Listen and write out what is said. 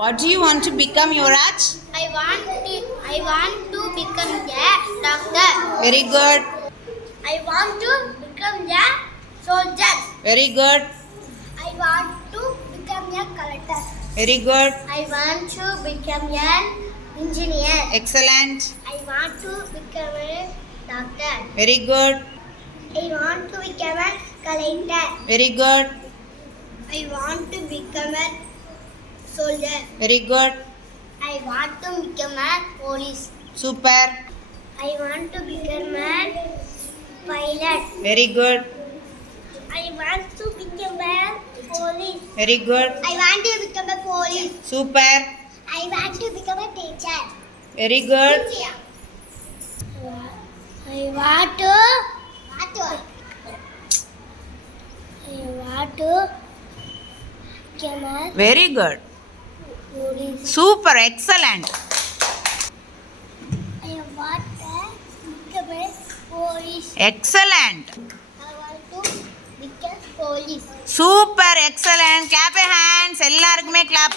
What do you want to become, Yuvraj? I want to become a doctor. Very good. I want to become a soldier. Very good. I want to become a collector. Very good. I want to become an engineer. Excellent. I want to become a doctor. Very good. I want to become a collector. Very good. I want to become a soldier. Very good. I want to become a police. Super. I want to become a pilot. Very good. I want to become a police. Very good. I want to become a police. Super. I want to become a teacher. Very good. I want to become a Very good. police. Super. Excellent. I want to become a police. Excellent. I want to become police. Super. Excellent. Clap your hands. எல்லாருக்குமே clap.